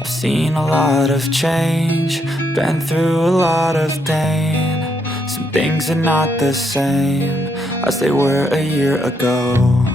I've seen a lot of change, been through a lot of pain. Some things are not the same as they were a year ago.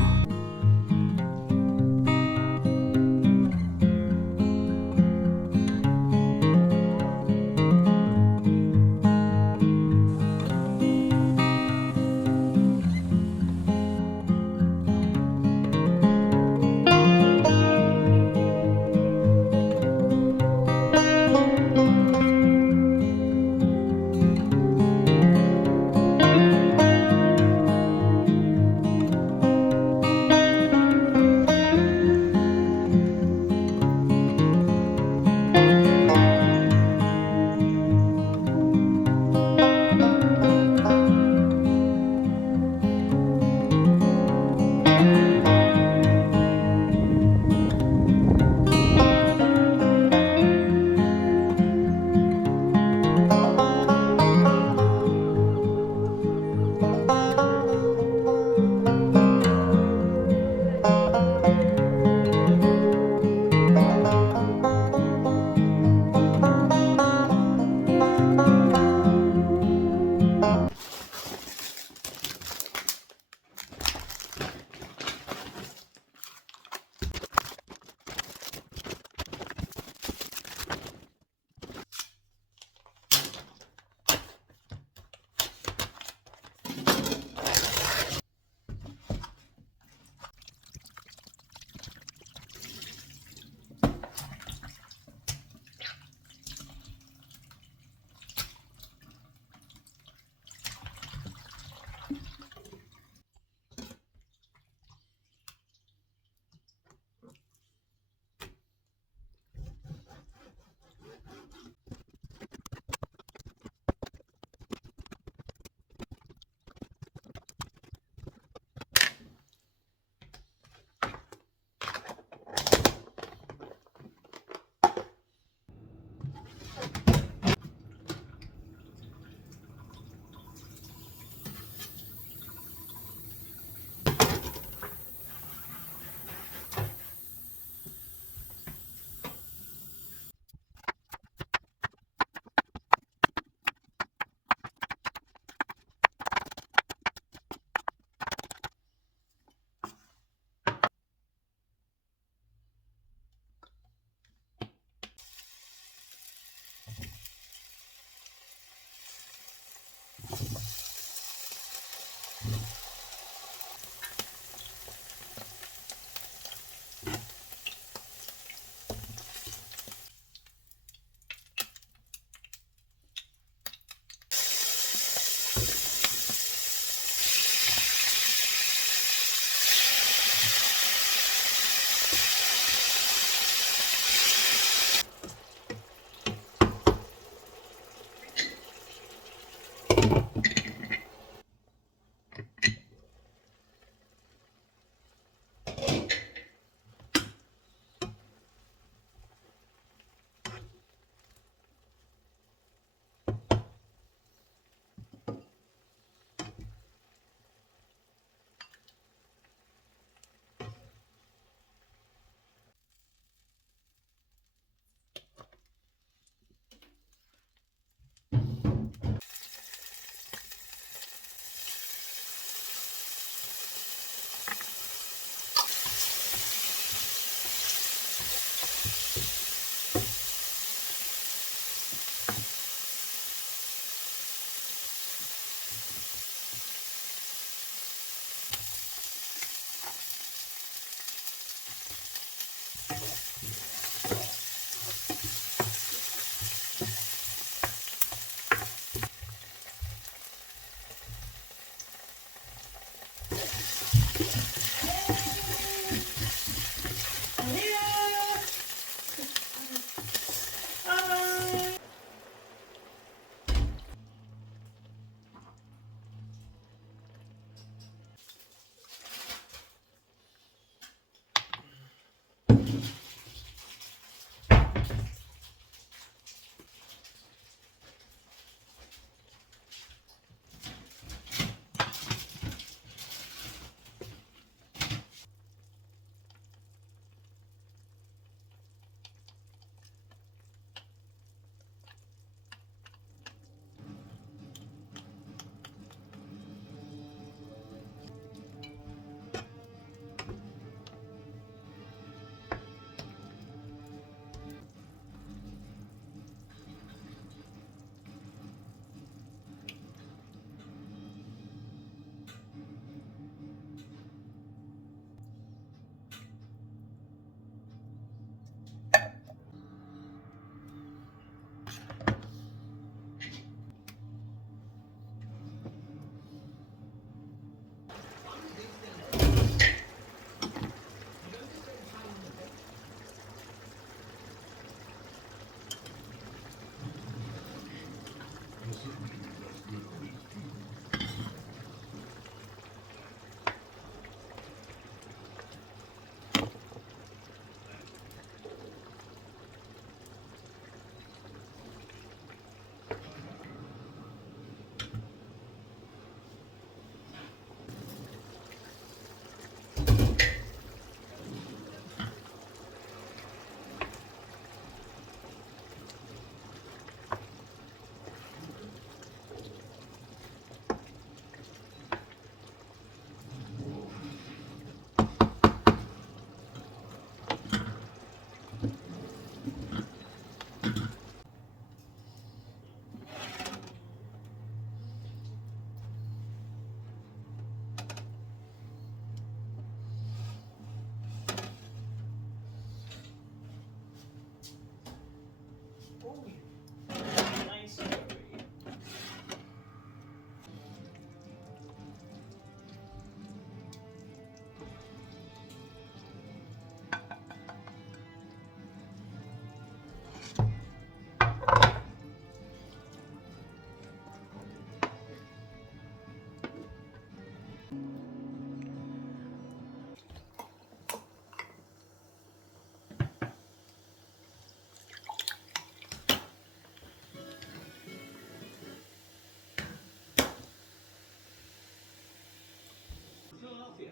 Philadelphia.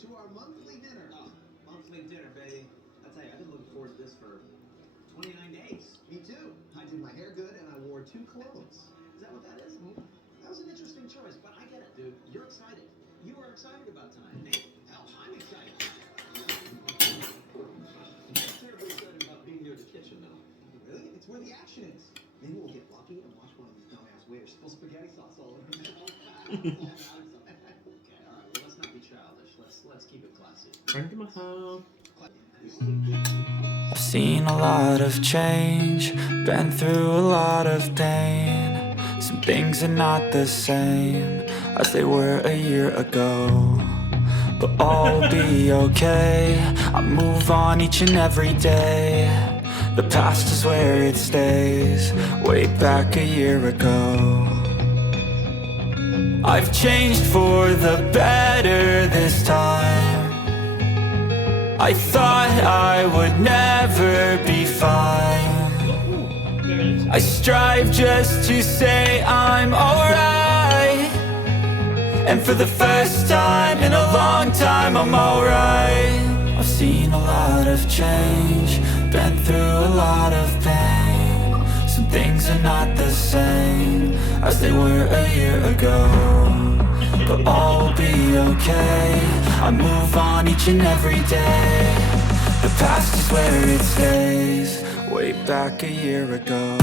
To our monthly dinner. Oh, monthly dinner, baby. I tell you, I've been looking forward to this for 29 days. Me too. I did my hair good and I wore 2 clothes. Is that what that is? That was an interesting choice, but I get it, dude. You're excited. You are excited about time. Hell, I'm excited. I'm terribly excited about being near the kitchen, though. Really? It's where the action is. Maybe we'll get lucky and watch one of these dumbass waiters spill spaghetti sauce all over me. Okay, all right. Well, let's not be childish. Let's keep it classy. I've seen a lot of change, been through a lot of pain. Some things are not the same as they were a year ago, but all will be okay. I move on each and every day. The past is where it stays, way back a year ago. I've changed for the better this time. I thought I would never be fine. I strive just to say I'm alright, and for the first time in a long time I'm alright. I've seen a lot of change, been through a lot of pain. Some things are not the same as they were a year ago, but all will be okay. I move on each and every day. The past is where it stays, way back a year ago.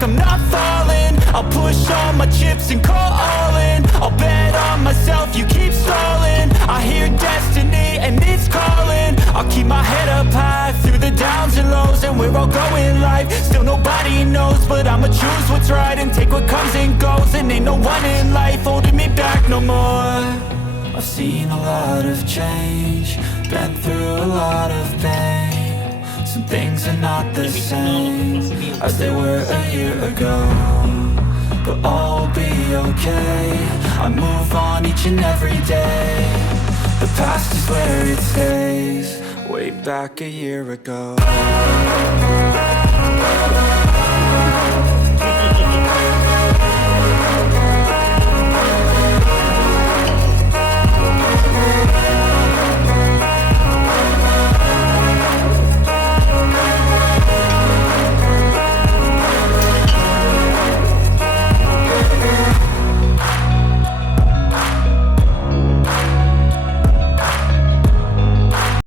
I'm not falling. I'll push all my chips and call all in. I'll bet on myself, you keep stalling. I hear destiny and it's calling. I'll keep my head up high through the downs and lows, and we're all going life. Still nobody knows, but I'ma choose what's right and take what comes and goes. And ain't no one in life holding me back no more. I've seen a lot of change, been through a lot of pain. Some things are not the same as they were a year ago, but all will be okay. I move on each and every day. The past is where it stays, way back a year ago.